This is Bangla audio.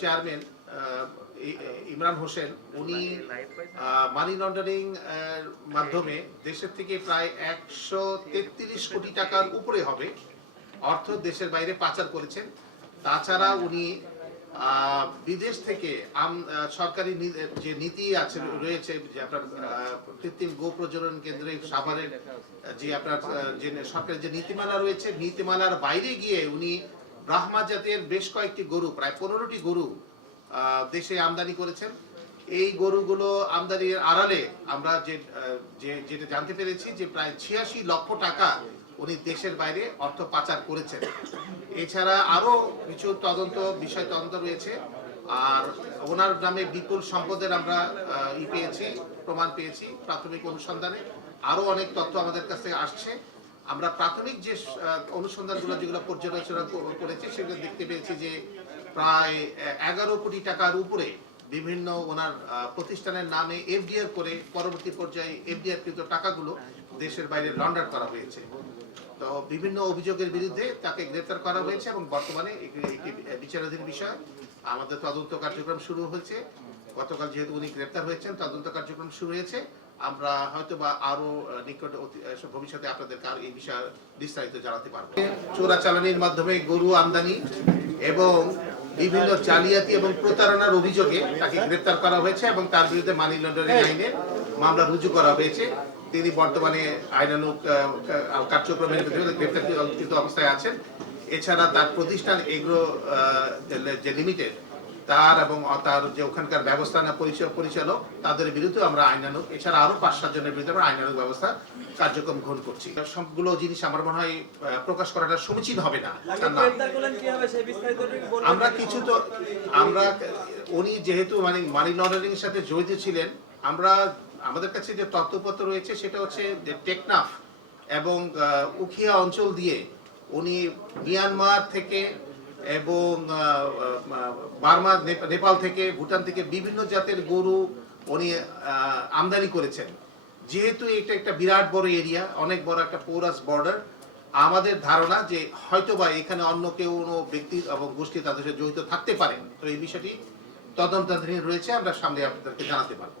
চেয়ারম্যান ইমরান হোসেন উনি মানি লন্ডারিং মাধ্যমে দেশের থেকে প্রায় 133 কোটি টাকার উপরে হবে অর্থ দেশের বাইরে পাচার করেছেন। তাছাড়া উনি বিদেশ থেকে সরকারি যে নীতি আছে রয়েছে, যে আপনার কৃত্রিম গো প্রজনন কেন্দ্রে সাভারের যে আপনার যে সরকারি যে নীতিমালা রয়েছে, নীতিমালার বাইরে গিয়ে উনি ব্রাহ্মা জাতের বেশ কয়েকটি গরু, প্রায় 15টি গরু দেশে আমদানি করেছেন। এই গরুগুলো আমদানির আড়ালে আমরা যেটা জানতে পেরেছি যে প্রায় 86 লক্ষ টাকা উনি দেশের বাইরে অর্থ পাচার করেছেন। এছাড়া আরো কিছু বিষয় তদন্ত রয়েছে। আর ওনার নামে বিপুল সম্পদের আমরা প্রমাণ পেয়েছি প্রাথমিক অনুসন্ধানে। আরো অনেক তথ্য আমাদের কাছ থেকে আসছে। আমরা প্রাথমিক যে অনুসন্ধানগুলো যেগুলো পর্যালোচনা করেছি সেগুলো দেখতে পেয়েছি যে প্রায় 11 কোটি টাকার উপরে বিভিন্ন ওনার প্রতিষ্ঠানের নামে এফডিআর করে পরবর্তী পর্যায়ে এফডিআর কৃত টাকাগুলো দেশের বাইরে লন্ডার করা হয়েছে। তো বিভিন্ন অভিযোগের বিরুদ্ধে তাকে গ্রেফতার করা হয়েছে এবং বর্তমানে একটি বিচারাধীন বিষয়। আমাদের তদন্ত কার্যক্রম শুরু হয়েছে। গতকাল যেহেতু উনি গ্রেফতার হয়েছেন, তদন্ত কার্যক্রম শুরু হয়েছে। আমরা হয়তো বা আরো নিকট ভবিষ্যতে আপনাদেরকে আর এই বিষয়ে বিস্তারিত জানাতে পারবো। চোরাচালানির মাধ্যমে গরু আমদানি এবং বিভিন্ন জালিয়াতি এবং প্রতারণার অভিযোগে তাকে গ্রেফতার করা হয়েছে এবং তার বিরুদ্ধে মানি লন্ডারিং আইনে মামলা রুজু করা হয়েছে। তিনি বর্তমানে আইনানুগ কার্যক্রমের ভিতরে গ্রেফতারকৃত অবস্থায় আছেন। এছাড়া তার প্রতিষ্ঠান এগ্রো যে লিমিটেড তার এবং তার যে ওখানকার ব্যবস্থাপনা পরিচালক তাদের বিরুদ্ধে আমরা আইনানুগ, এছাড়া আরো 5-7 জনের বিরুদ্ধে আমরা আইনানুগ ব্যবস্থা কার্যক্রম গ্রহণ করছি। সবগুলো জিনিস আমার মনে হয় প্রকাশ করাটা সমীচীন হবে না। আমরা উনি যেহেতু মানি লন্ডারিং এর সাথে জড়িত ছিলেন, আমাদের কাছে যে তথ্যপত্র রয়েছে সেটা হচ্ছে যে টেকনাফ এবং উখিয়া অঞ্চল দিয়ে উনি মিয়ানমার থেকে এবং বার্মা, নেপাল থেকে, ভুটান থেকে বিভিন্ন জাতের গরু উনি আমদানি করেছেন। যেহেতু এটা একটা বিরাট বড় এরিয়া, অনেক বড় একটা পোরাস বর্ডার, আমাদের ধারণা যে হয়তোবা এখানে অন্য কেউ ব্যক্তি এবং গোষ্ঠী তাদের সাথে জড়িত থাকতে পারেন। তো এই বিষয়টি তদন্তাধীন রয়েছে, আমরা সামনে আপনাদেরকে জানাতে পারবো।